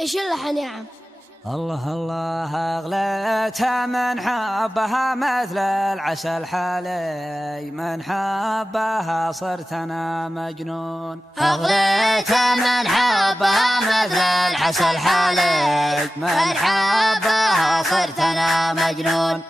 إيش اللحن يا عم؟ الله الله أغليتها من حبها مثل العسل حالي، من حبها صرت أنا مجنون. أغليتها من حبها مثل العسل حالي، من حبها صرت أنا مجنون.